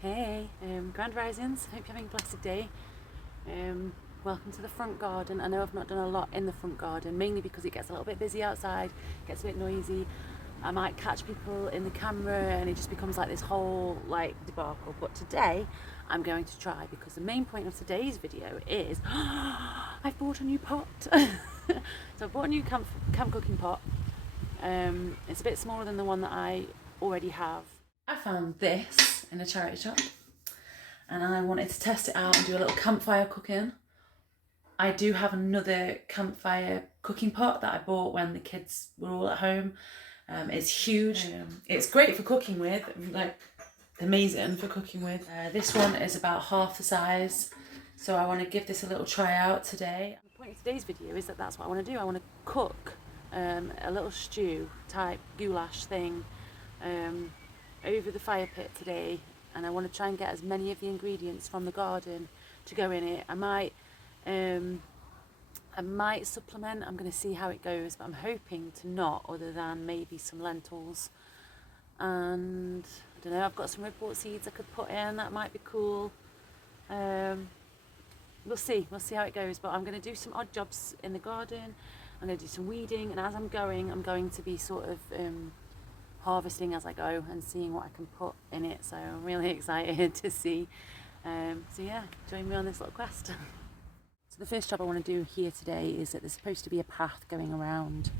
Hey, Grand Risings, hope you're having a blessed day. Welcome to the front garden. I know I've not done a lot in the front garden, mainly because it gets a little bit busy outside, gets a bit noisy. I might catch people in the camera and it just becomes like this whole debacle. But today I'm going to try, because the main point of today's video is I've bought a new pot. So I've bought a new camp cooking pot. It's a bit smaller than the one that I already have. I found this in a charity shop and I wanted to test it out and do a little campfire cooking. I do have another campfire cooking pot that I bought when the kids were all at home. It's huge. It's great for cooking with, like amazing for cooking with. This one is about half the size, so I want to give this a little try out today. The point of today's video is that that's what I want to do. I want to cook a little stew type goulash thing over the fire pit today, and I want to try and get as many of the ingredients from the garden to go in it. I might supplement. I'm going to see how it goes, but I'm hoping to not, other than maybe some lentils, and I don't know, I've got some ripwort seeds I could put in. That might be cool. We'll see how it goes, but I'm going to do some odd jobs in the garden. I'm going to do some weeding, and as I'm going to be sort of harvesting as I go and seeing what I can put in it. So I'm really excited to see. So yeah, join me on this little quest. So the first job I want to do here today is that there's supposed to be a path going around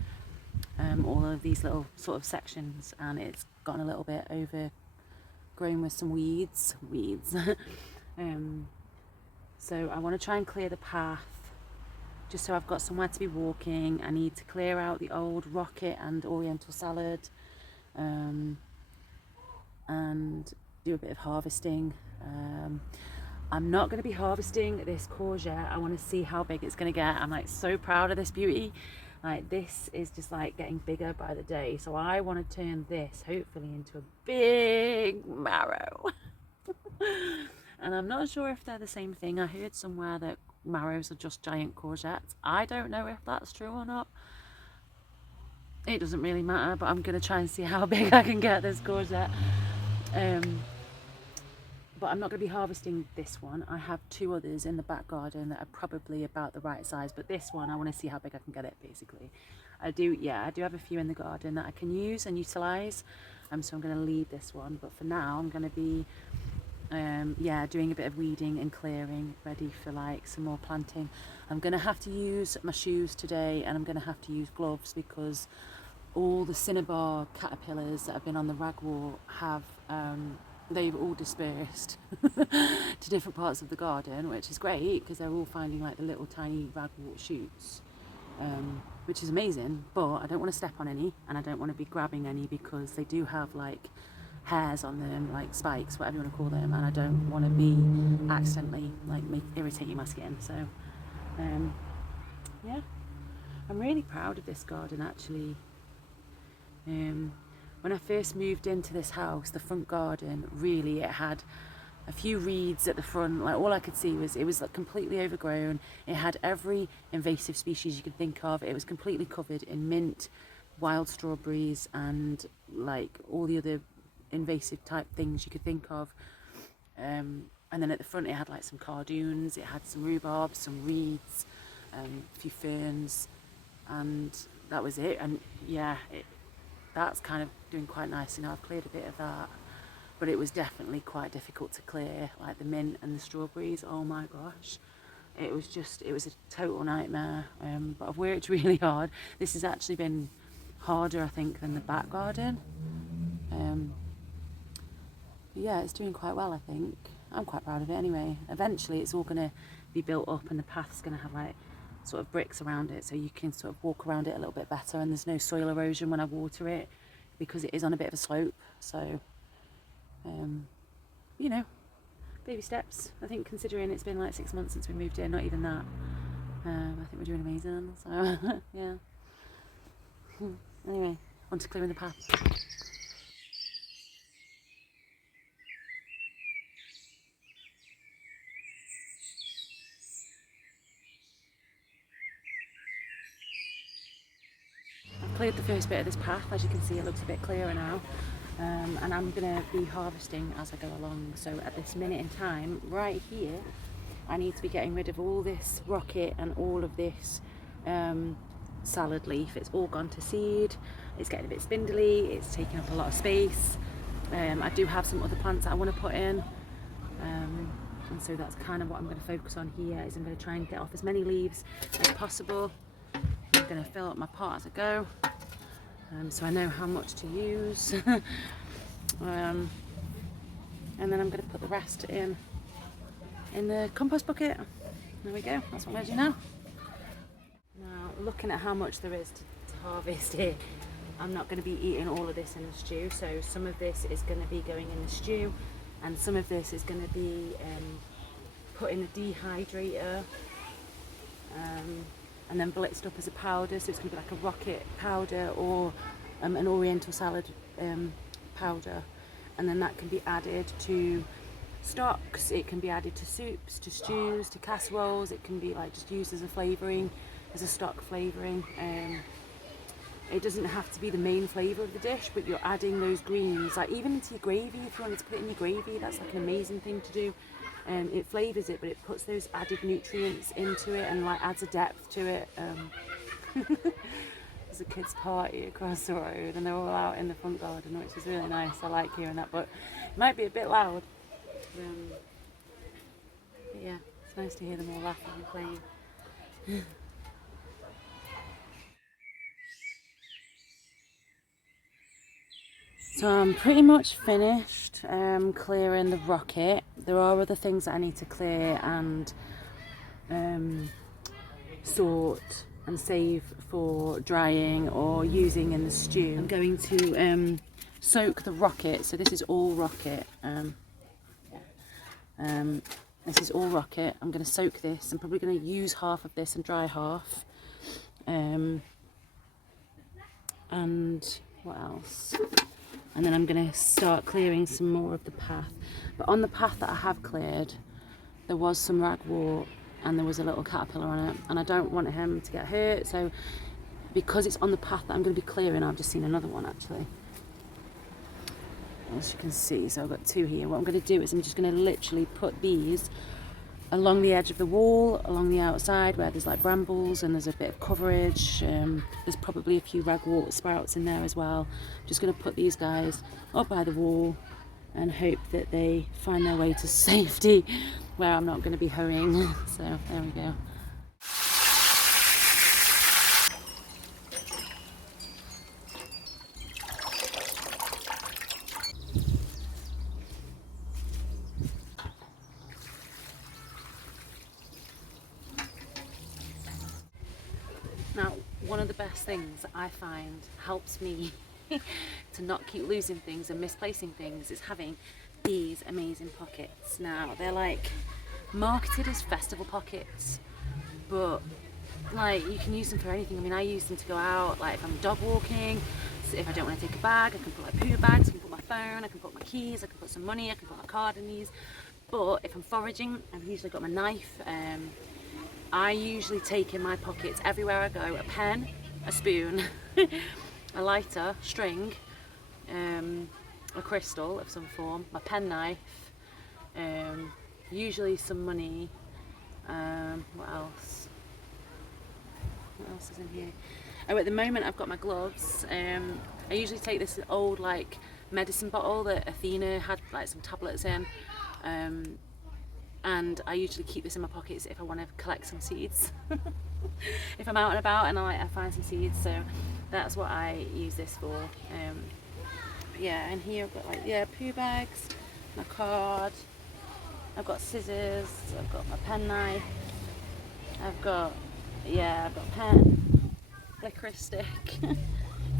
all of these little sort of sections, and it's gotten a little bit overgrown with some weeds. So I want to try and clear the path just so I've got somewhere to be walking. I need to clear out the old rocket and oriental salad, and do a bit of harvesting. I'm not going to be harvesting this courgette. I want to see how big it's going to get. I'm like so proud of this beauty. Like, this is just like getting bigger by the day. So I want to turn this hopefully into a big marrow. And I'm not sure if they're the same thing. I heard somewhere that marrows are just giant courgettes. I don't know if that's true or not. It doesn't really matter, but I'm going to try and see how big I can get this courgette. But I'm not going to be harvesting this one. I have two others in the back garden that are probably about the right size, but this one I want to see how big I can get it, basically. I do have a few in the garden that I can use and utilise, so I'm going to leave this one. But for now I'm going to be doing a bit of weeding and clearing, ready for like some more planting. I'm going to have to use my shoes today, and I'm going to have to use gloves, because all the cinnabar caterpillars that have been on the ragwort have they've all dispersed to different parts of the garden, which is great because they're all finding like the little tiny ragwort shoots, which is amazing. But I don't want to step on any, and I don't want to be grabbing any, because they do have like hairs on them, like spikes, whatever you want to call them, and I don't want to be accidentally like irritating my skin. So yeah, I'm really proud of this garden actually. When I first moved into this house, the front garden, really, it had a few reeds at the front. Like, all I could see was, it was like completely overgrown. It had every invasive species you could think of. It was completely covered in mint, wild strawberries, and like all the other invasive type things you could think of. And then at the front it had like some cardoons, it had some rhubarb, some reeds, a few ferns, and that was it. And yeah, that's kind of doing quite nicely now. I've cleared a bit of that, but it was definitely quite difficult to clear, like the mint and the strawberries. Oh my gosh, it was a total nightmare. But I've worked really hard. This has actually been harder, I think, than the back garden. Yeah, it's doing quite well, I think. I'm quite proud of it anyway. Eventually it's all going to be built up, and the path's going to have like sort of bricks around it, so you can sort of walk around it a little bit better, and there's no soil erosion when I water it, because it is on a bit of a slope. So you know, baby steps. I think, considering it's been like 6 months since we moved in, not even that, I think we're doing amazing. So yeah. Anyway, on to clearing the path. I've cleared the first bit of this path. As you can see, it looks a bit clearer now. and I'm going to be harvesting as I go along. So at this minute in time, right here, I need to be getting rid of all this rocket and all of this salad leaf. It's all gone to seed, it's getting a bit spindly, it's taking up a lot of space. I do have some other plants that I want to put in, and so that's kind of what I'm going to focus on here. Is I'm going to try and get off as many leaves as possible. I'm going to fill up my pot as I go, so I know how much to use. And then I'm going to put the rest in the compost bucket. There we go, that's what I'm going to do now. Now, looking at how much there is to harvest here, I'm not going to be eating all of this in the stew, so some of this is going to be going in the stew, and some of this is going to be put in a dehydrator, and then blitzed up as a powder, so it's going to be like a rocket powder or an oriental salad powder, and then that can be added to stocks, it can be added to soups, to stews, to casseroles, it can be like just used as a flavouring, as a stock flavouring. It doesn't have to be the main flavour of the dish, but you're adding those greens, like even into your gravy. If you wanted to put it in your gravy, that's like an amazing thing to do. It flavours it, but it puts those added nutrients into it and like adds a depth to it. There's a kids' party across the road and they're all out in the front garden, which is really nice. I like hearing that, but it might be a bit loud. But yeah, it's nice to hear them all laughing and playing. So I'm pretty much finished clearing the rocket. There are other things that I need to clear and sort and save for drying or using in the stew. I'm going to soak the rocket. So this is all rocket. This is all rocket. I'm going to soak this. I'm probably going to use half of this and dry half. And what else? And then I'm going to start clearing some more of the path. But on the path that I have cleared, there was some ragwort and there was a little caterpillar on it, and I don't want him to get hurt, so because it's on the path that I'm going to be clearing, I've just seen another one actually, as you can see. So I've got two here. What I'm going to do is I'm just going to literally put these along the edge of the wall, along the outside where there's like brambles and there's a bit of coverage. There's probably a few ragwort sprouts in there as well. I'm just going to put these guys up by the wall and hope that they find their way to safety where I'm not going to be hoeing. So there we go. Now, one of the best things I find helps me to not keep losing things and misplacing things is having these amazing pockets. Now, they're like marketed as festival pockets, but like you can use them for anything. I mean, I use them to go out, like if I'm dog walking, so if I don't want to take a bag, I can put like poo bags, I can put my phone, I can put my keys, I can put some money, I can put my card in these. But if I'm foraging, I've usually got my knife. I usually take in my pockets everywhere I go a pen, a spoon, a lighter, string, a crystal of some form, my penknife, usually some money. What else? What else is in here? Oh, at the moment I've got my gloves. I usually take this old like medicine bottle that Athena had like some tablets in. And I usually keep this in my pockets if I want to collect some seeds. If I'm out and about and I find some seeds, so that's what I use this for. Yeah, and here I've got like poo bags, my card, I've got scissors, I've got my penknife, I've got pen, licorice stick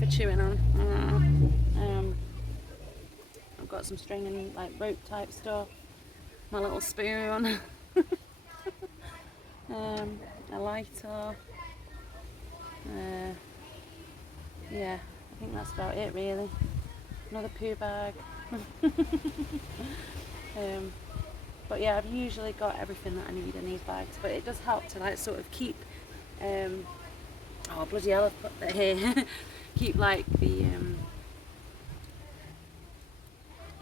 for chewing on. I've got some string and like rope type stuff. My little spoon, a lighter, yeah, I think that's about it really. Another poo bag. But yeah, I've usually got everything that I need in these bags, but it does help to like sort of keep, oh bloody hell, I've put that here, keep like the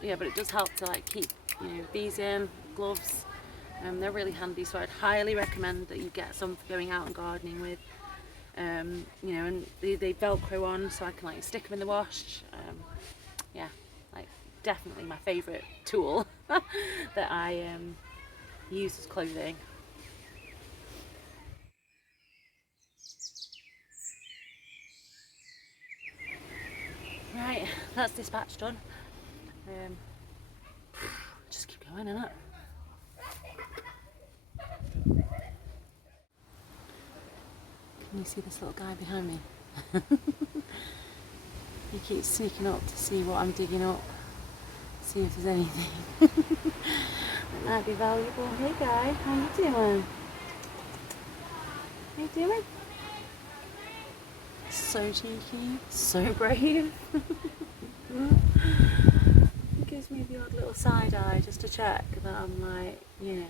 yeah, but it does help to like keep, you know, these in, gloves. They're really handy, so I'd highly recommend that you get some for going out and gardening with. You know, and they velcro on, so I can like stick them in the wash. Yeah, like definitely my favourite tool that I use as clothing. Right, that's dispatch done. Just keep going, innit? Can you see this little guy behind me? He keeps sneaking up to see what I'm digging up, see if there's anything that might be valuable. Hey guy, how you doing? How you doing? So cheeky, so brave. He gives me the odd little side eye just to check that I'm like, you know,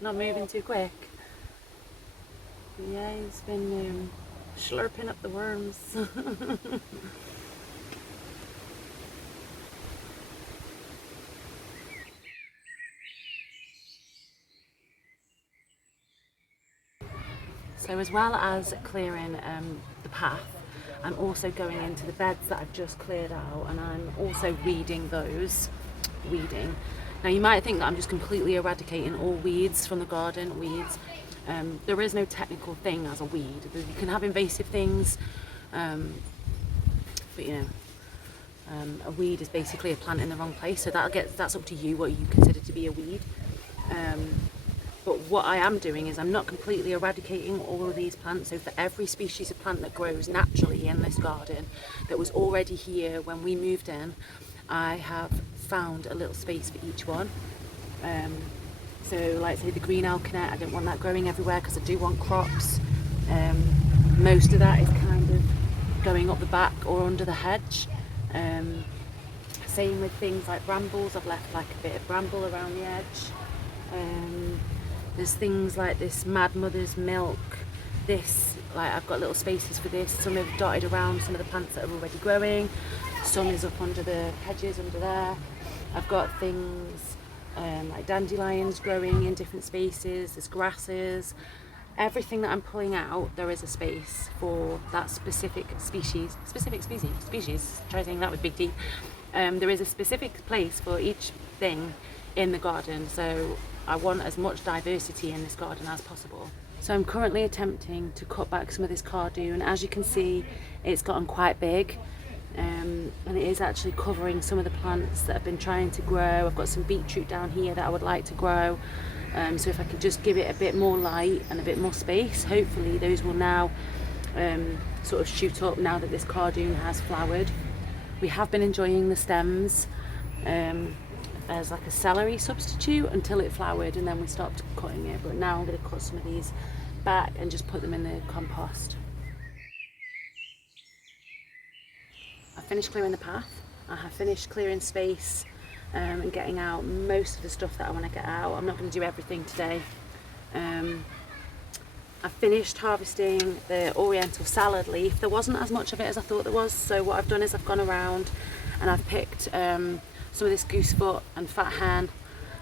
not moving too quick. But yeah, he's been slurping up the worms. So as well as clearing the path, I'm also going into the beds that I've just cleared out, and I'm also weeding those. Now you might think that I'm just completely eradicating all weeds from the garden, weeds. There is no technical thing as a weed. You can have invasive things, but you know, a weed is basically a plant in the wrong place, so that's up to you what you consider to be a weed. But what I am doing is I'm not completely eradicating all of these plants. So for every species of plant that grows naturally in this garden that was already here when we moved in, I have found a little space for each one. So like say the green alkanet, I don't want that growing everywhere because I do want crops. Most of that is kind of going up the back or under the hedge. Same with things like brambles, I've left like a bit of bramble around the edge. There's things like this Mad Mother's Milk, this, like I've got little spaces for this, some have dotted around some of the plants that are already growing, some is up under the hedges under there. I've got things like dandelions growing in different spaces, there's grasses. Everything that I'm pulling out, there is a space for that specific species, try saying that with big D. There is a specific place for each thing in the garden, so I want as much diversity in this garden as possible. So I'm currently attempting to cut back some of this cardoon. As you can see, it's gotten quite big, and it is actually covering some of the plants that I've been trying to grow. I've got some beetroot down here that I would like to grow, so if I could just give it a bit more light and a bit more space, hopefully those will now sort of shoot up now that this cardoon has flowered. We have been enjoying the stems as like a celery substitute until it flowered, and then we stopped cutting it, but now I'm going to cut some of these back and just put them in the compost. I finished clearing the path, I have finished clearing space and getting out most of the stuff that I want to get out. I'm not going to do everything today. I finished harvesting the oriental salad leaf. There wasn't as much of it as I thought there was, so what I've done is I've gone around and I've picked some of this goosefoot and fat hen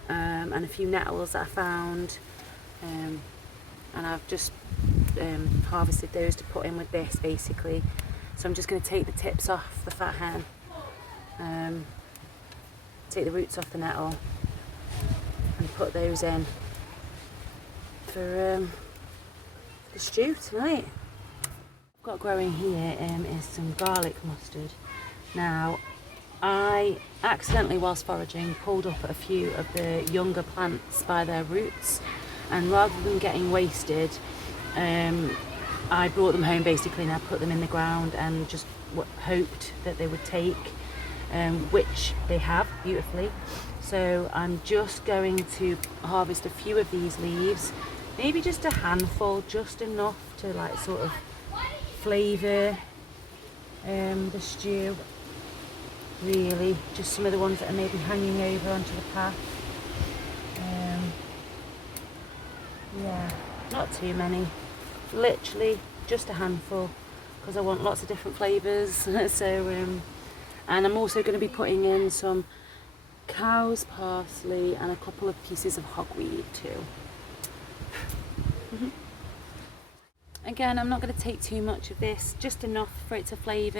and a few nettles that I found, and I've just harvested those to put in with this basically. So I'm just going to take the tips off the fat hen, take the roots off the nettle and put those in for the stew tonight. I've got growing here is some garlic mustard. Now I accidentally, whilst foraging, pulled up a few of the younger plants by their roots, and rather than getting wasted, I brought them home basically, and I put them in the ground and just hoped that they would take, which they have beautifully. So I'm just going to harvest a few of these leaves, maybe just a handful, just enough to like sort of flavour the stew. Really, just some of the ones that are maybe hanging over onto the path. Yeah, not too many, literally just a handful, because I want lots of different flavours. So and I'm also going to be putting in some cow's parsley and a couple of pieces of hogweed too. Again, I'm not going to take too much of this, just enough for it to flavour.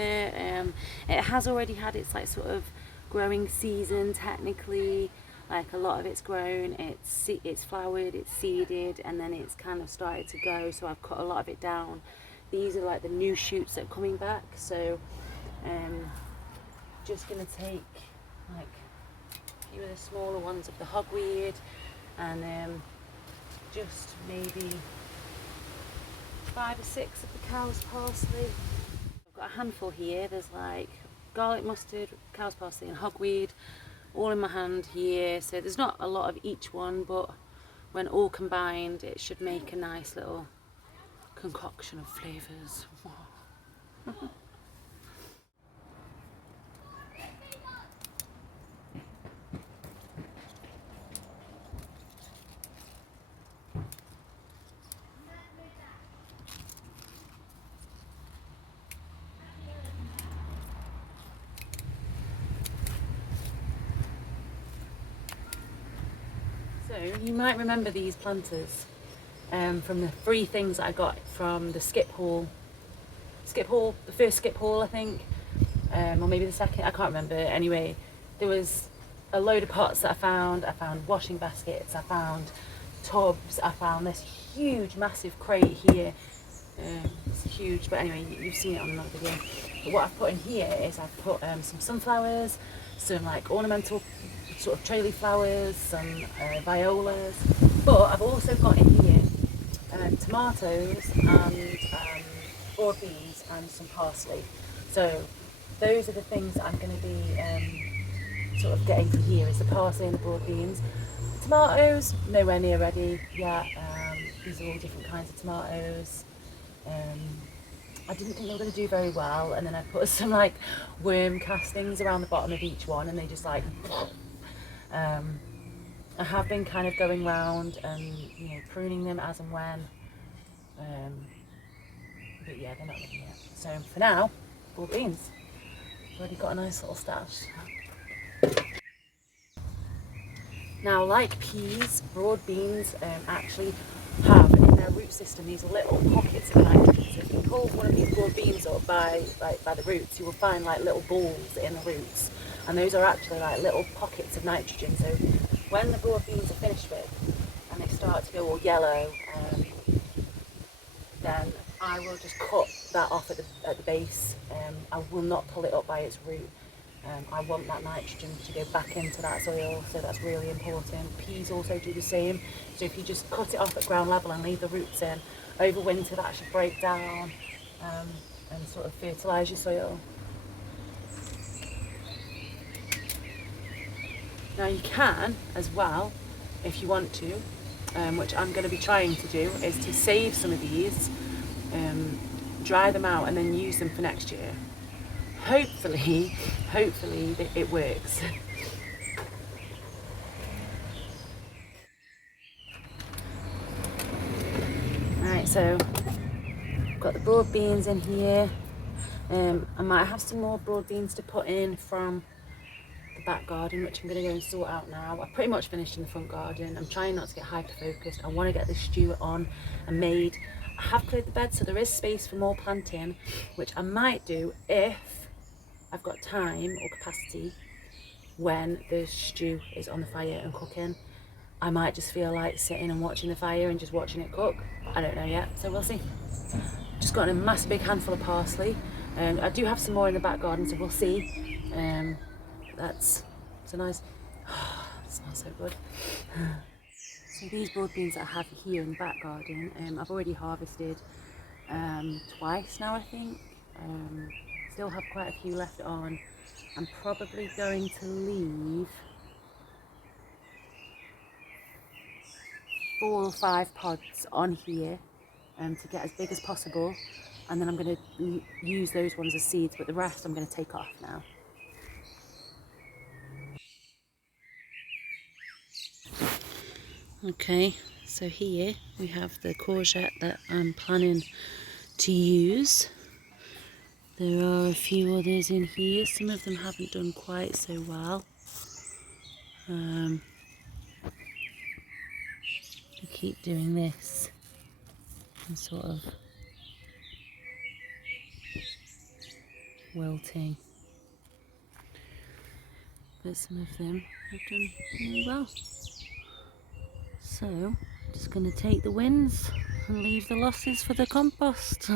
It has already had its like sort of growing season technically. Like a lot of it's grown, it's flowered, it's seeded, and then it's kind of started to go, so I've cut a lot of it down. These are like the new shoots that are coming back, so just going to take like a few of the smaller ones of the hogweed, and just maybe 5 or 6 of the cow's parsley. I've got a handful here. There's like garlic mustard, cow's parsley and hogweed all in my hand here, so there's not a lot of each one, but when all combined it should make a nice little concoction of flavours. So you might remember these planters from the free things that I got from the skip haul, the first skip haul I think, or maybe the second, I can't remember. Anyway, there was a load of pots that I found washing baskets, I found tubs, I found this huge massive crate here. It's huge, but anyway, you've seen it on another video. But what I've put in here is I've put some sunflowers, some like ornamental sort of trailing flowers, some violas, but I've also got in here tomatoes and broad beans and some parsley. So those are the things that I'm going to be sort of getting for here, is the parsley and the broad beans. Tomatoes, nowhere near ready yet. These are all different kinds of tomatoes. I didn't think they were going to do very well, and then I put some like worm castings around the bottom of each one, and they just like I have been kind of going round and pruning them as and when, but yeah, they're not ready yet. So for now, broad beans. Already got a nice little stash. Now, like peas, broad beans actually have in their root system these little pockets of nitrogen. So if you pull one of these broad beans up by the roots, you will find like little balls in the roots, and those are actually like little pockets of nitrogen. So when the broad beans are finished with and they start to go all yellow, then I will just cut that off at the base. I will not pull it up by its root. I want that nitrogen to go back into that soil, so that's really important. Peas also do the same. So if you just cut it off at ground level and leave the roots in, over winter that should break down and sort of fertilise your soil. Now you can as well, if you want to, which I'm going to be trying to do, is to save some of these, dry them out and then use them for next year. Hopefully it works. Right, so I've got the broad beans in here. I might have some more broad beans to put in from the back garden, which I'm going to go and sort out now. I've pretty much finished in the front garden. I'm trying not to get hyper focused. I want to get this stew on and made. I have cleared the bed, so there is space for more planting, which I might do if I've got time or capacity when the stew is on the fire and cooking. I might just feel like sitting and watching the fire and just watching it cook. I don't know yet, so we'll see. Just got a massive big handful of parsley. I do have some more in the back garden, so we'll see. That's so nice. It smells so good. So these broad beans that I have here in the back garden, I've already harvested twice now, I think. Still have quite a few left on. I'm probably going to leave 4 or 5 pods on here to get as big as possible, and then I'm going to use those ones as seeds, but the rest I'm going to take off now. Okay, so here we have the courgette that I'm planning to use. There are a few others in here. Some of them haven't done quite so well. I keep doing this and sort of wilting. But some of them have done really well. So I'm just going to take the wins and leave the losses for the compost.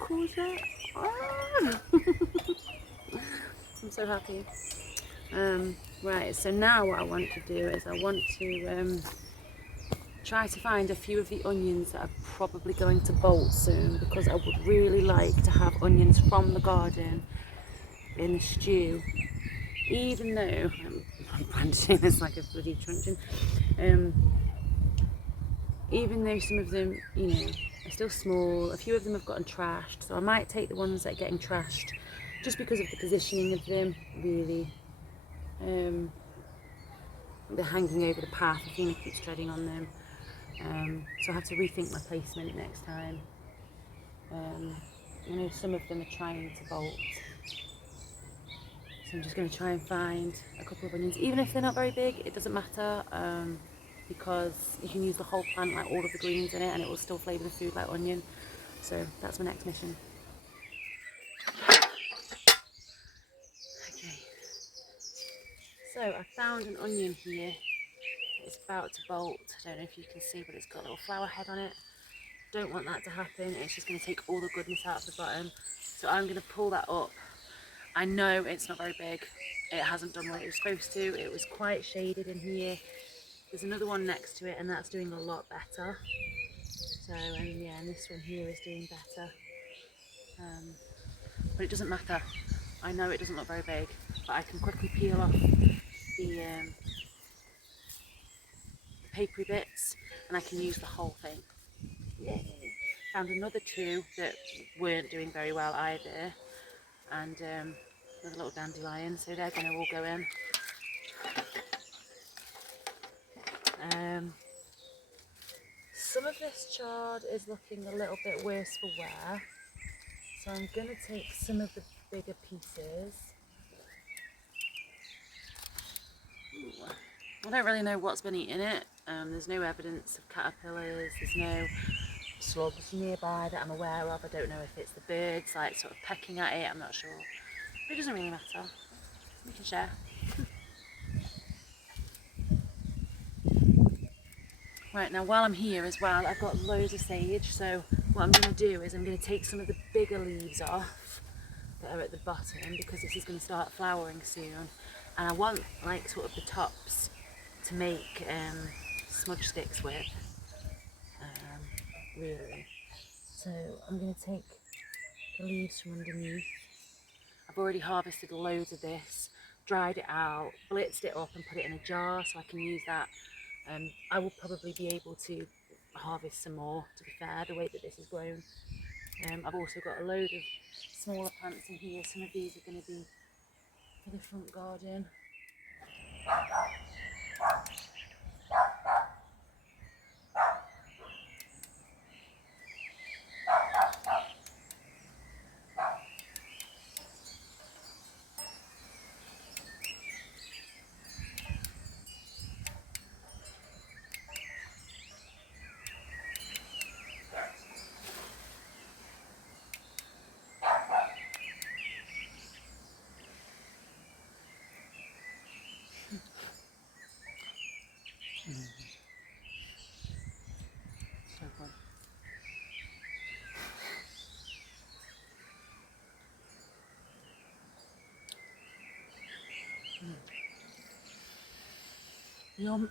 Cool as that. Ah! I'm so happy. Right, so now what I want to do is I want to try to find a few of the onions that are probably going to bolt soon, because I would really like to have onions from the garden in the stew, even though I'm branching this like a bloody truncheon, even though some of them, you know, are still small. A few of them have gotten trashed, so I might take the ones that are getting trashed just because of the positioning of them, really. They're hanging over the path. I think I keep treading on them, so I have to rethink my placement next time. I know some of them are trying to bolt, so I'm just going to try and find a couple of onions. Even if they're not very big, it doesn't matter, because you can use the whole plant, like all of the greens in it, and it will still flavour the food like onion. So that's my next mission. Okay, so I found an onion here. It's about to bolt. I don't know if you can see, but it's got a little flower head on it. Don't want that to happen. It's just going to take all the goodness out of the bottom. So I'm going to pull that up. I know it's not very big. It hasn't done what it was supposed to. It was quite shaded in here. There's another one next to it, and that's doing a lot better. So, and yeah, and this one here is doing better. But it doesn't matter. I know it doesn't look very big, but I can quickly peel off the papery bits, and I can use the whole thing. Yay! Found another two that weren't doing very well either, and another little dandelion, so they're going to all go in. Some of this chard is looking a little bit worse for wear, so I'm going to take some of the bigger pieces. Ooh. I don't really know what's been eating it. There's no evidence of caterpillars, there's no slugs nearby that I'm aware of. I don't know if it's the birds like sort of pecking at it, I'm not sure. But it doesn't really matter. We can share. Right, now while I'm here as well, I've got loads of sage, so what I'm going to do is I'm going to take some of the bigger leaves off that are at the bottom, because this is going to start flowering soon, and I want like sort of the tops to make smudge sticks with, really. So I'm going to take the leaves from underneath. I've already harvested loads of this, dried it out, blitzed it up and put it in a jar so I can use that. I will probably be able to harvest some more, to be fair, the way that this has grown. I've also got a load of smaller plants in here. Some of these are going to be for the front garden. So fun. Yum.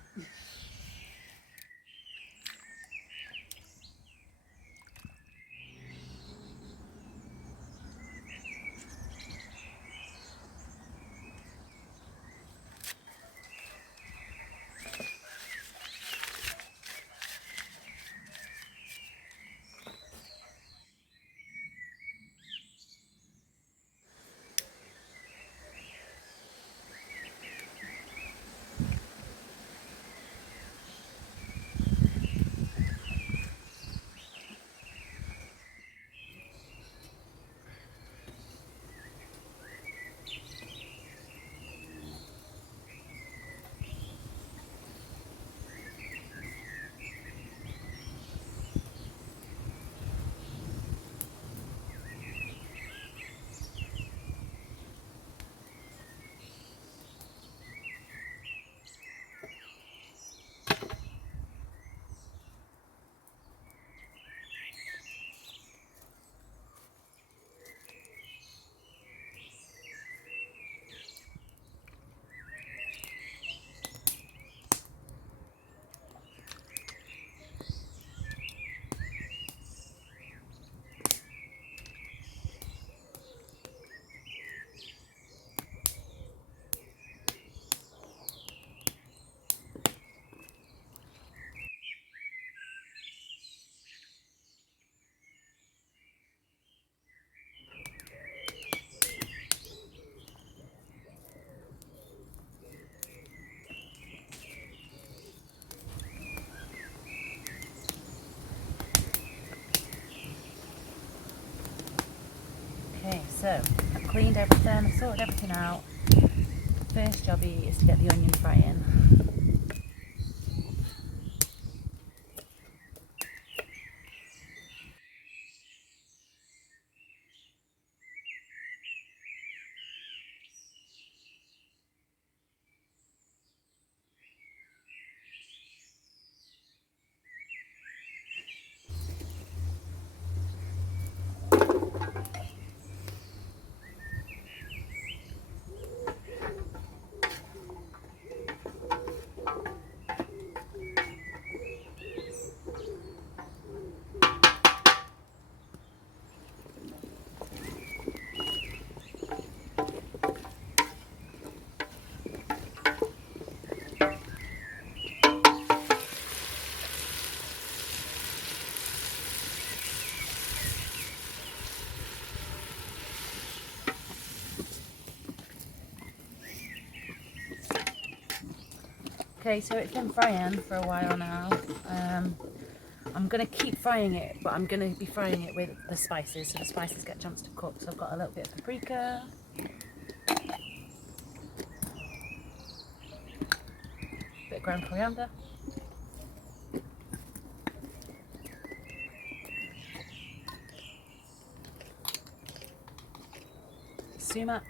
So I've cleaned everything, I've sorted everything out. First jobby is to get the onion frying. Okay, so it's been frying for a while now. I'm going to keep frying it, but I'm going to be frying it with the spices, so the spices get a chance to cook. So I've got a little bit of paprika, a bit of ground coriander, sumac,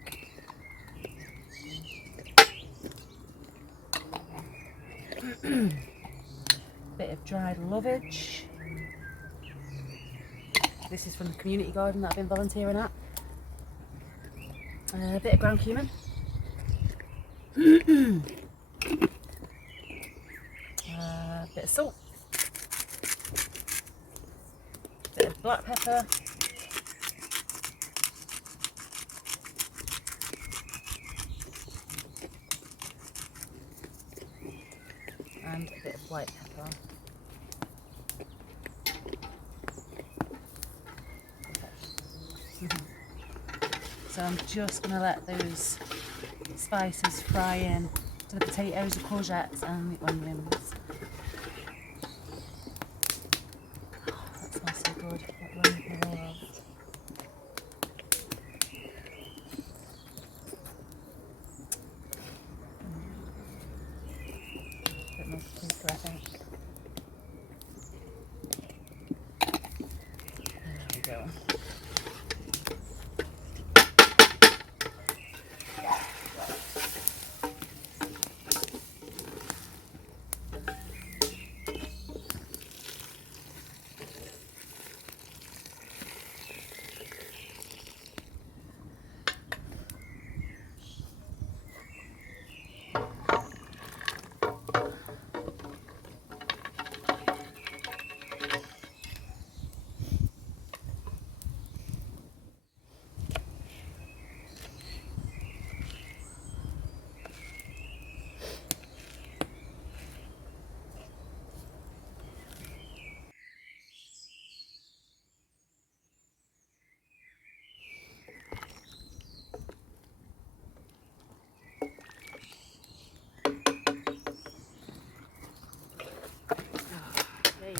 bit of dried lovage. This is from the community garden that I've been volunteering at. A bit of ground cumin. Bit of salt. Bit of black pepper. And a bit of white pepper. So I'm just going to let those spices fry in to the potatoes, the courgettes and the onions. Oh, that smells so good. What do I make more of? A bit more paprika, I think. There we go.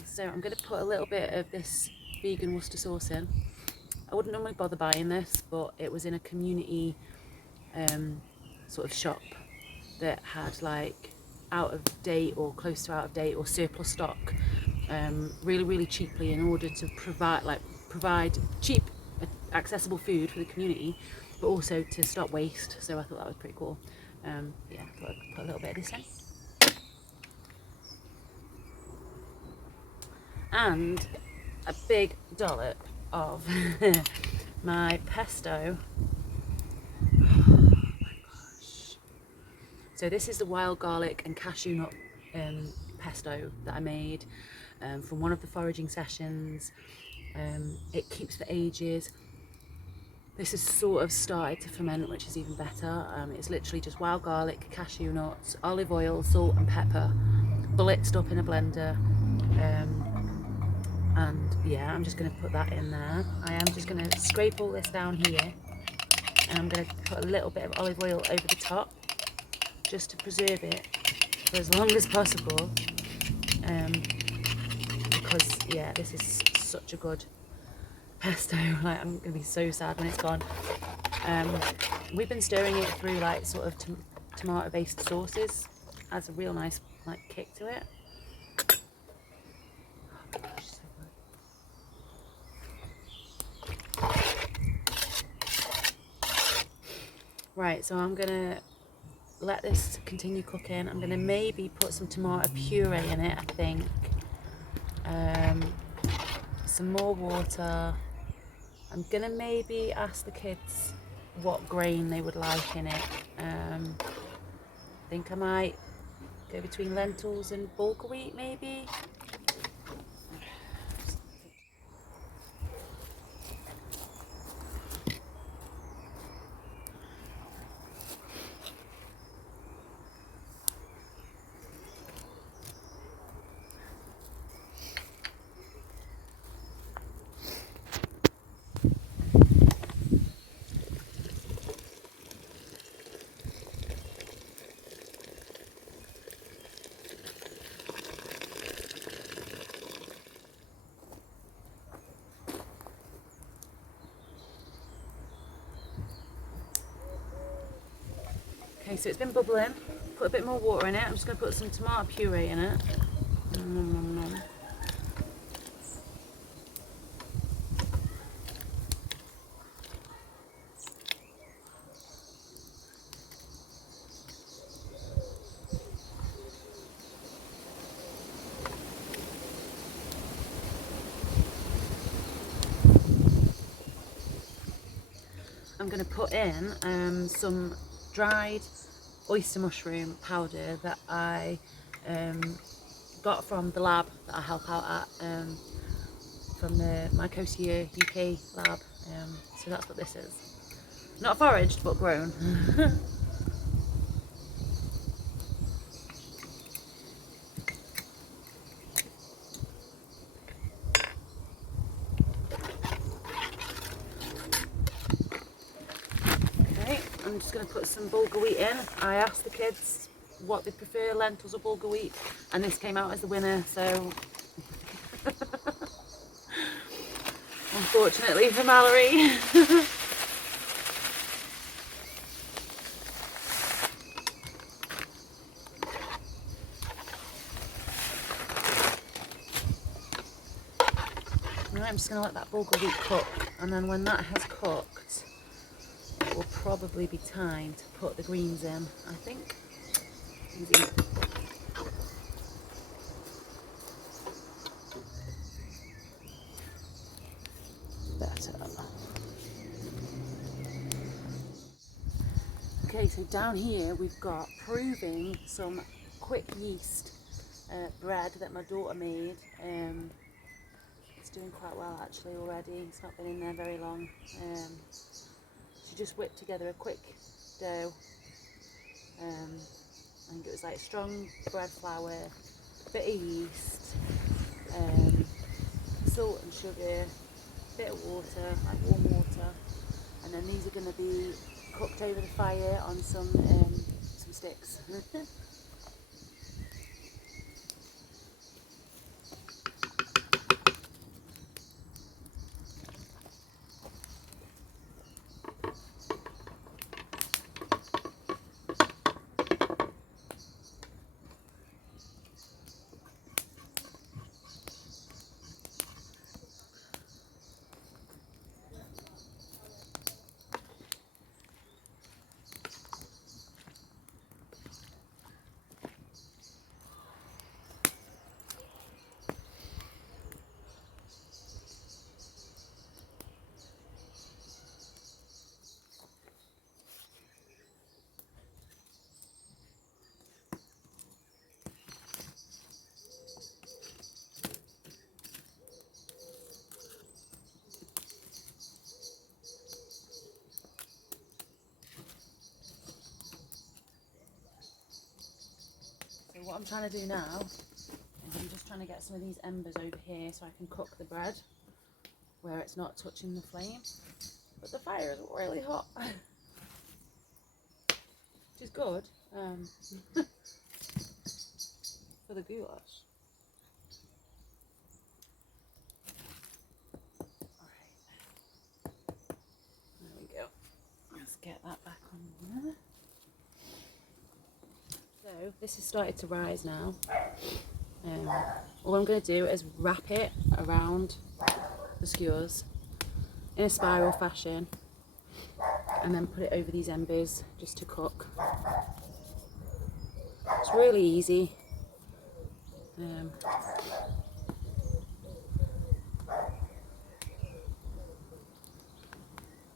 So I'm going to put a little bit of this vegan Worcester sauce in. I wouldn't normally bother buying this, but it was in a community sort of shop that had like out of date or close to out of date or surplus stock really cheaply, in order to provide cheap accessible food for the community, but also to stop waste. So I thought that was pretty cool. Yeah, I thought I'd put a little bit of this in. And a big dollop of my pesto. Oh my gosh. So this is the wild garlic and cashew nut pesto that I made from one of the foraging sessions. It keeps for ages. This has sort of started to ferment, which is even better. It's literally just wild garlic, cashew nuts, olive oil, salt and pepper, blitzed up in a blender. And yeah, I'm just going to put that in there. I am just going to scrape all this down here, and I'm going to put a little bit of olive oil over the top just to preserve it for as long as possible, because yeah, this is such a good pesto. Like, I'm going to be so sad when it's gone. We've been stirring it through like sort of tomato based sauces. Adds a real nice like kick to it. Oh gosh, so good. Right, so I'm gonna let this continue cooking. I'm gonna maybe put some tomato puree in it, I think. Some more water. I'm gonna maybe ask the kids what grain they would like in it. I think I might go between lentils and bulgur wheat maybe. Okay, so it's been bubbling. Put a bit more water in it. I'm just going to put some tomato puree in it. I'm going to put in some dried oyster mushroom powder that I got from the lab that I help out at, from the Mycosia UK lab. So that's what this is. Not foraged, but grown. Okay, I'm just going to put some bulgur wheat in. I asked the kids what they prefer, lentils or bulgur wheat, and this came out as the winner, so unfortunately for Mallory. Right, I'm just going to let that bulgur wheat cook, and then when that has cooked, it will probably be time to put the greens in, I think. Easy. Better. Okay, so down here we've got proving some quick yeast bread that my daughter made. It's doing quite well actually already. It's not been in there very long. She just whipped together a quick dough. I think it was like strong bread flour, a bit of yeast, salt and sugar, a bit of water, like warm water, and then these are going to be cooked over the fire on some sticks. So what I'm trying to do now is I'm just trying to get some of these embers over here so I can cook the bread where it's not touching the flame. But the fire is really hot, which is good for the goulash. Alright, there we go. get that back on there. So this has started to rise now. All I'm going to do is wrap it around the skewers in a spiral fashion and then put it over these embers just to cook. It's really easy.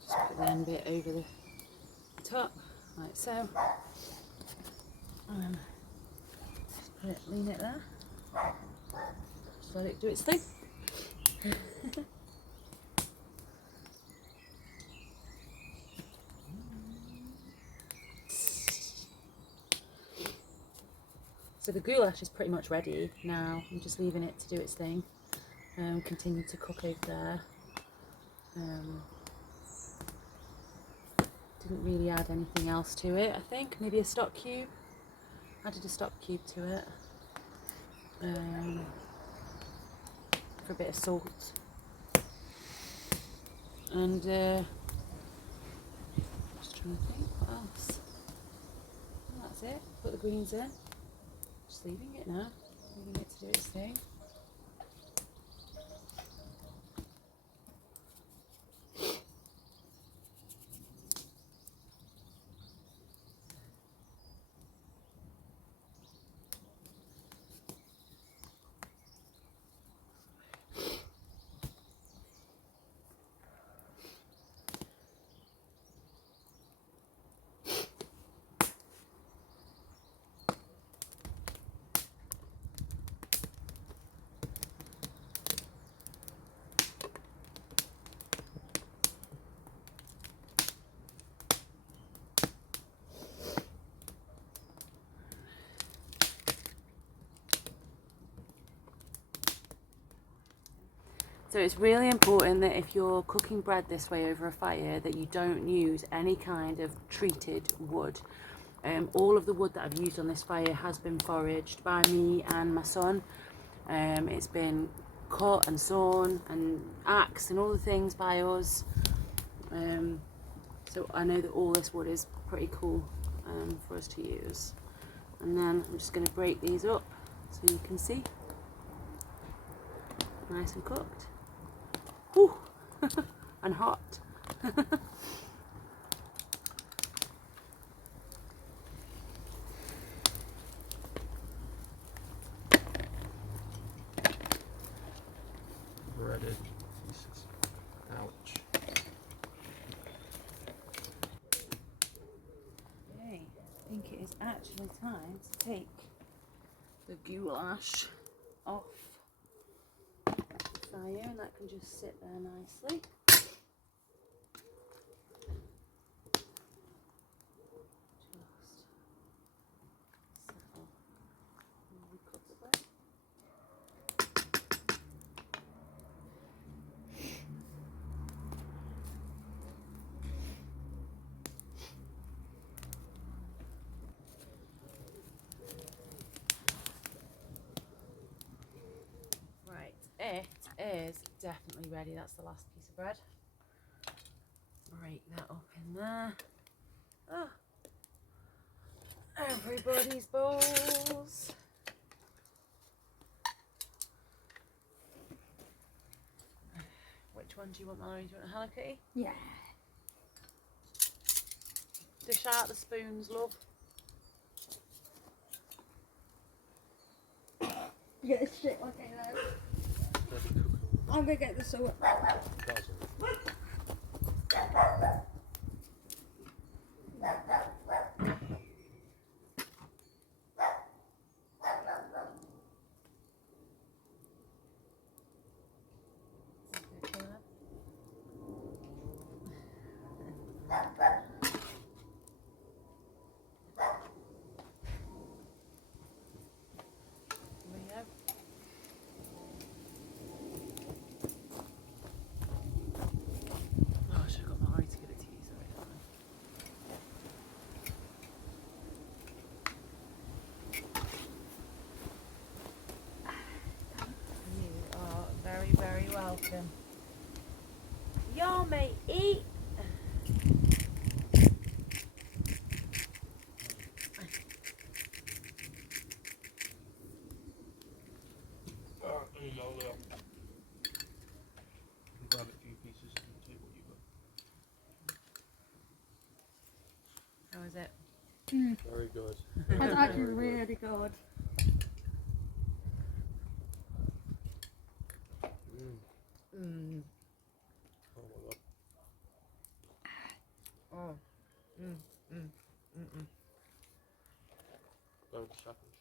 Just put the end bit over the top like so, and then just put it, lean it there, just let it do its thing. So the goulash is pretty much ready now. I'm just leaving it to do its thing. Continue to cook over there. Didn't really add anything else to it, I think. Maybe a stock cube. Added a stock cube to it. For a bit of salt. And just trying to think what else. Oh, that's it. Put the greens in. Just leaving it now. Leaving it to do its thing. So it's really important that if you're cooking bread this way over a fire that you don't use any kind of treated wood. All of the wood that I've used on this fire has been foraged by me and my son. It's been cut and sawn and axed and all the things by us. So I know that all this wood is pretty cool for us to use. And then I'm just going to break these up so you can see. Nice and cooked. Whew. And hot. Breaded pieces. Ouch. Okay, I think it is actually time to take the goulash off the fire, and that can just sit there nicely. It is definitely ready. That's the last piece of bread. Break that up in there. Oh, everybody's bowls. Which one do you want, Mallory? Do you want a Hello Kitty? Yeah. Dish out the spoons, love. Get this shit like I know. I'm gonna get the salt. Very welcome. Y'all may eat. I'll grab a few pieces and take what you got. How is it? Very good. That's actually Very really good. Mm. Oh my god. Oh. Go with the sausage.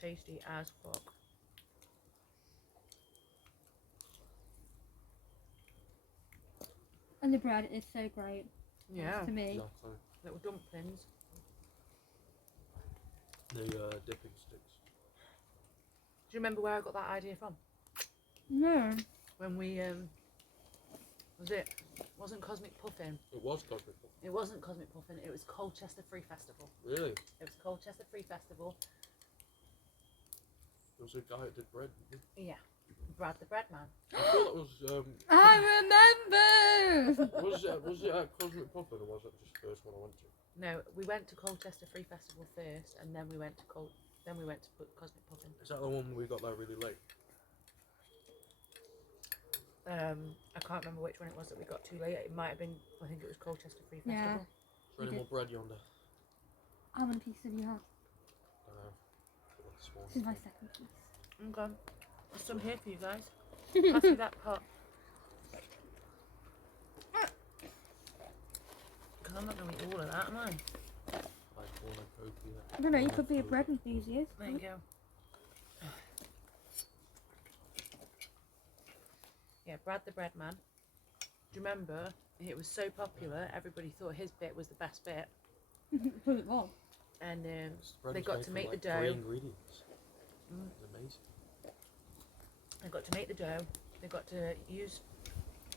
Tasty as fuck. And the bread is so great. Yeah. To me. Yeah, sorry. Little dumplings. The dipping sticks. Do you remember where I got that idea from? No. When we wasn't Cosmic Puffin. It was cosmic. It wasn't Cosmic Puffin, it was Colchester Free Festival. Really? It was Colchester Free Festival. There was a guy that did bread. Yeah. Brad the Bread Man. I thought that was I remember! was it at Cosmic Puffin or was it just the first one I went to? No, we went to Colchester Free Festival first and then we went to Cosmic Puffin. Is that the one we got there really late? I can't remember which one it was that we got too late. It might have been, I think it was Colchester Free Festival. Yeah. Is there any more bread yonder? How many pieces have you had? This is my second piece. Okay. There's some here for you guys. Pass me that pot. Because I'm not going to eat all of that, am I? Like cornucopia. I don't know, you could be a bread enthusiast. There you go. Yeah, Brad the Bread Man. Do you remember? It was so popular, everybody thought his bit was the best bit. Because it was. And This bread they is got made to from, make the like, 3 dough. ingredients. It's amazing. They got to make the dough. They got to use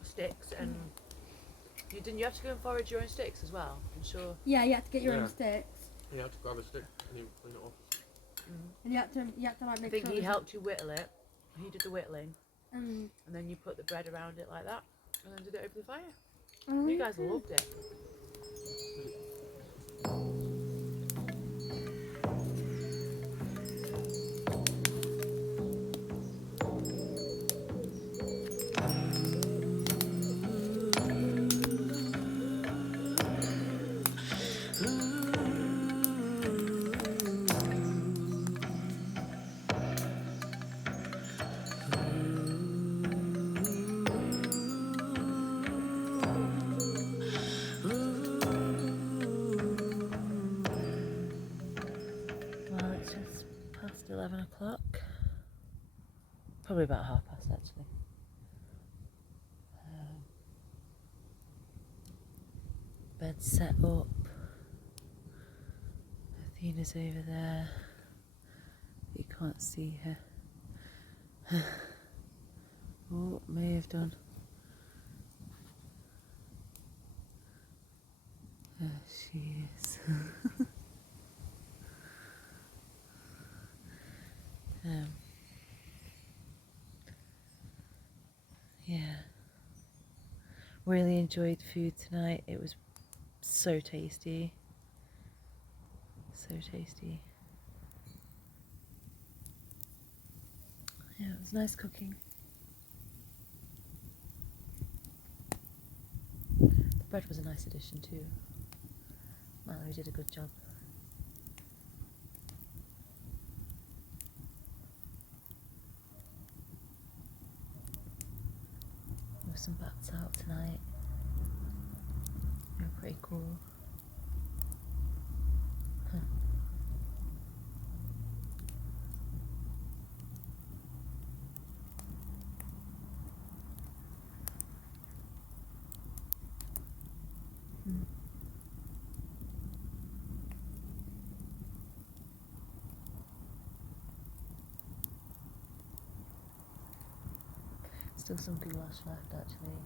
sticks and you have to go and forage your own sticks as well. I'm sure. Yeah, you had to get your Yeah. own sticks. You have to grab a stick and you clean it off. And you had to like I make think sure he that- helped you whittle it. He did the whittling, and and then you put the bread around it like that, and then did it over the fire. oh, You guys loved it. Well, it's just past 11 o'clock. Probably about 1:30 actually. Bed's set up. Athena's over there. You can't see her. Oh, may have done. There she is. Yeah. Really enjoyed the food tonight. It was so tasty. So tasty. Yeah, it was nice cooking. The bread was a nice addition too. Mallory did a good job. There were some bats out tonight. They were pretty cool. Still some goulash left actually.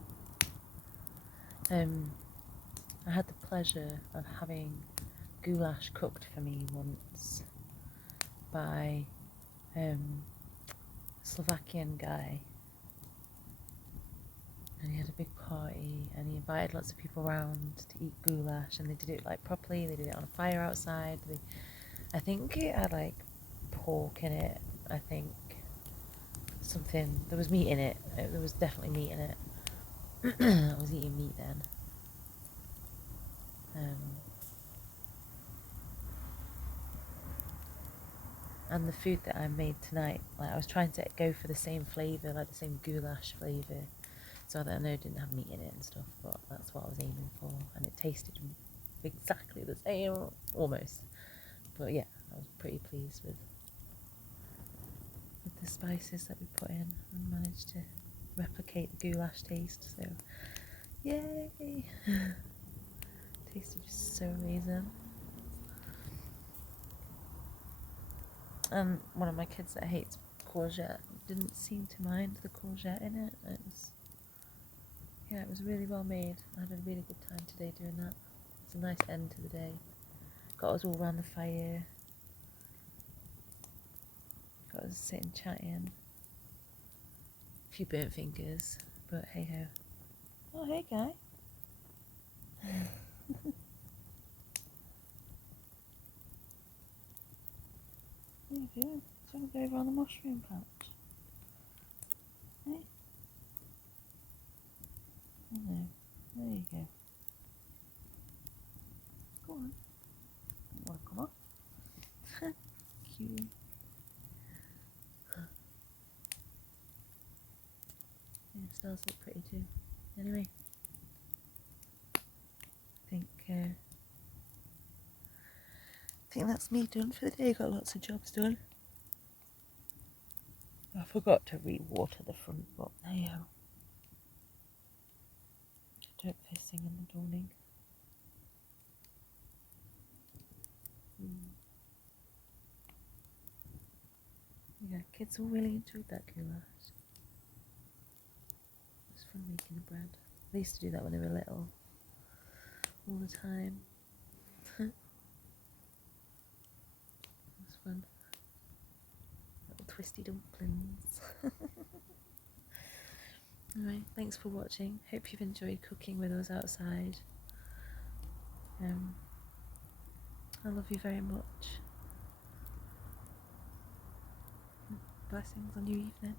I had the pleasure of having goulash cooked for me once by a Slovakian guy, and he had a big party and he invited lots of people around to eat goulash, and they did it like properly. They did it on a fire outside. They I think it had like pork in it. I think something. There was meat in it. There was definitely meat in it. I was eating meat then. And the food that I made tonight, like I was trying to go for the same flavour, like the same goulash flavour, so that I know it didn't have meat in it and stuff, but that's what I was aiming for, and it tasted exactly the same, almost. But yeah, I was pretty pleased with the spices that we put in and managed to replicate the goulash taste, so yay! Tasted just so amazing. And one of my kids that hates courgette didn't seem to mind the courgette in it. It was really well made. I had a really good time today doing that. It's a nice end to the day. Got us all round the fire. Got us sitting chatting. A few burnt fingers, but hey ho. Oh, hey guy. What are you doing? Trying to go over on the mushroom patch. Hey? Hello. There you go. Go on. You want to come off? Cute. Yeah, stars look pretty too. Anyway, I think that's me done for the day. Got lots of jobs done. I forgot to re-water the front, but hey ho. Do it first thing in the morning. Yeah, kids all really enjoyed that goulash. It was fun making the bread. They used to do that when they were little. All the time. It was fun. Little twisty dumplings. Anyway, thanks for watching. Hope you've enjoyed cooking with us outside. I love you very much. Blessings on your evening.